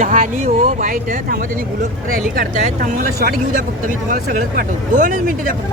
झाली हो वाईट आहे. थांबा त्यांनी गुलक रॅली काढतायत. थांबा मला शॉट घेऊ द्या फक्त. मी तुम्हाला सगळंच पाठवतो. दोनच मिनिटं द्या फक्त.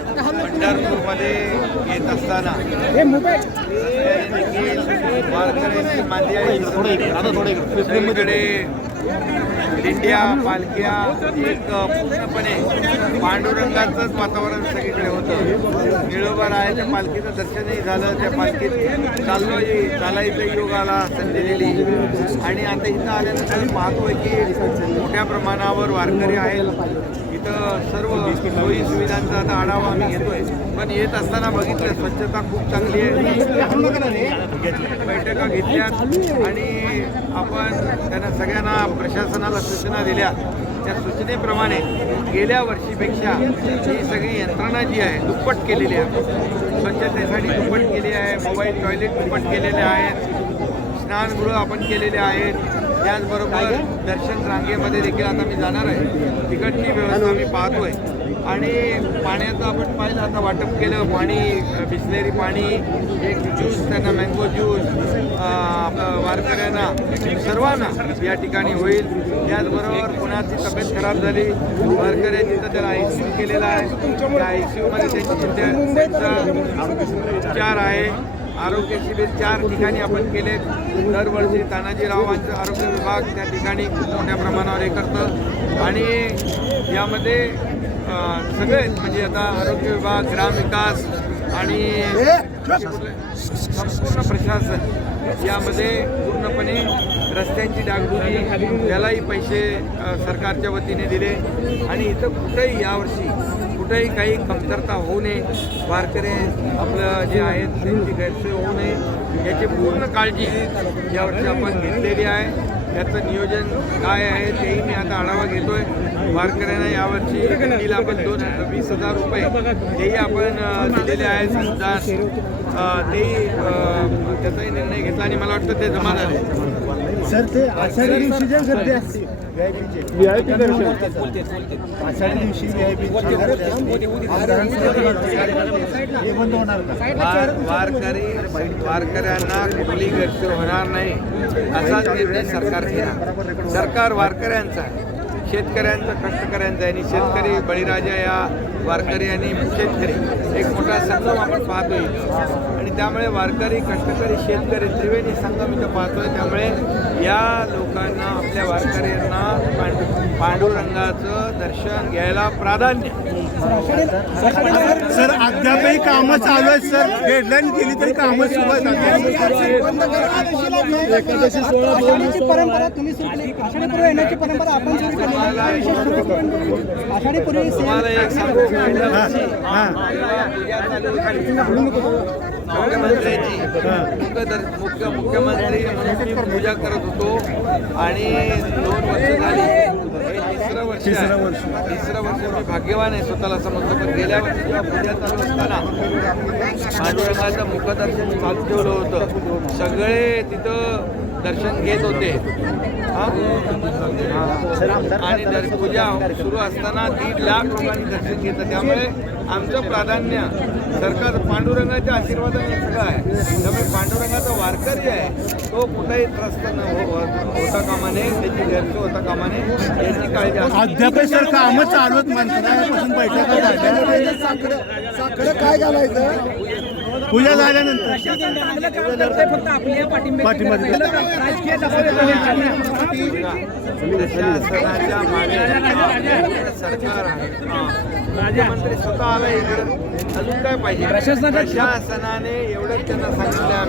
पंढरपूरमध्ये येत असताना वारकऱ्यांची मांदियाळी सगळीकडे दिंड्या पालख्या एक पूर्णपणे पांडुरंगाचंच वातावरण सगळीकडे होतं. निळोबा रायाच्या पालखीचं दर्शनही झालं. त्या पालखीत चाललोही चालायचा योग आला संधी दिली. आणि आता इथं आल्यानंतर पाहतोय की मोठ्या प्रमाणावर वारकरी आहेत. इथं सर्व सोयी सुविधांचा आता आढावा आम्ही घेतोय. पण येत असताना बघितलं स्वच्छता खूप चांगली आहे. बैठका घेतल्या आणि आपण त्यांना सगळ्यांना प्रशासनाला सूचना दिल्या. त्या सूचनेप्रमाणे गेल्या वर्षीपेक्षा ही सगळी यंत्रणा जी आहे दुप्पट केलेली आहे. स्वच्छतेसाठी दुप्पट केली आहे मोबाईल टॉयलेट दुप्पट केलेले आहेत. स्नानगृह आपण केलेले आहेत. त्याचबरोबर दर्शन रांगेमध्ये देखील आता मी जाणार आहे. तिकडची व्यवस्था मी पाहतोय. आणि पाण्याचं आपण पाहिलं आता वाटप केलं पाणी बिसलेरी पाणी एक ज्यूस त्यांना मँगो ज्यूस वारकऱ्यांना सर्वांना या ठिकाणी होईल. त्याचबरोबर कोणाची तब्येत खराब झाली वारकऱ्यांनी तर त्याला आय सी यू केलेला आहे. त्या आय सी यूमध्ये त्यांची त्यांचा उपचार आहे. आरोग्य शिबिर चार ठिकाणी आपण केले. दरवर्षी तानाजीरावांचं आरोग्य विभाग त्या ठिकाणी खूप मोठ्या प्रमाणावर हे करतं. आणि यामध्ये सगळे म्हणजे आता आरोग्य विभाग ग्रामविकास आणि संपूर्ण प्रशासन यामध्ये पूर्णपणे रस्त्यांची डागडुजी त्यालाही पैसे सरकारच्या वतीने दिले. आणि इथं कुठंही यावर्षी कुठंही काही कमतरता होऊ नये. वारकरी आपलं जे आहेत त्यांची गैरसोय होऊ नये. याची पूर्ण काळजी यावर्षी आपण घेतलेली आहे. याचं नियोजन काय आहे तेही मी आता आढावा घेतोय. वारकऱ्यांना यावर्षी दिंडीला आपण दोन वीस हजार रुपये तेही आपण दिलेले अनुदान अ, तेही त्याचाही निर्णय घेतला आणि मला वाटतं ते जमा झाले. सर ते आषाढी दिवशी गर्दी असते. व्ही आय पी वारकरी वारकऱ्यांना कुठली गैरसोय होणार नाही. असाच निर्णय सरकार घेणार. सरकार वारकऱ्यांचा आहे. शेतकऱ्यांचा कष्टकऱ्यांचा आणि शेतकरी बळीराजा या वारकरी आणि शेतकरी. एक मोठा संगम आपण पाहतोय. आणि त्यामुळे वारकरी कष्टकरी शेतकरी त्रिवेणी संगम इथं पाहतोय. त्यामुळे या लोकांना आपल्या वारकऱ्यांना पांडु पांडुरंगाचं दर्शन घ्यायला प्राधान्य सर अद्यापही कामं चालू आहेत सर. डेडलाईन केली तरी कामं सुरू एकादशी आषाढीची परंपरा तुम्ही सुरू केली. आषाढी पूर्व येण्याची परंपरा आपण सुरू केली. आहे. मुख्य मुख्यमंत्री म्हणून पूजा करत होतो आणि दोन वर्ष झाली तिसरं वर्ष. तिसरं वर्ष. मी भाग्यवान आहे स्वतःला समजतो पण गेल्या वर्षी जेव्हा पूजा चालू असताना पांडुरंगाचं मुखदर्शन चालू ठेवलं होतं. सगळे तिथं दर्शन घेत होते. हा? आणि दर पूजा सुरू असताना दीड लाख लोकांनी दर्शन घेतलं. त्यामुळे आमचं प्राधान्य सरकार पांडुरंगाच्या आशीर्वादाने सगळं आहे. त्यामुळे पांडुरंगाचा वारकरी आहे. तो कुठेही त्रस्त न हो- हो- होता कामा नये त्याची गैरसोय होता कामा नये याची काळजी. अद्याप सर कामं चालवत मंत्रालयापासून बैठका झाल्या साखर काय घालायचं? पूजा झाल्यानंतर. सरकार आहे मुख्यमंत्री स्वतः आला इकडे. अजून काय पाहिजे? प्रशासनाने एवढंच त्यांना सांगितलं.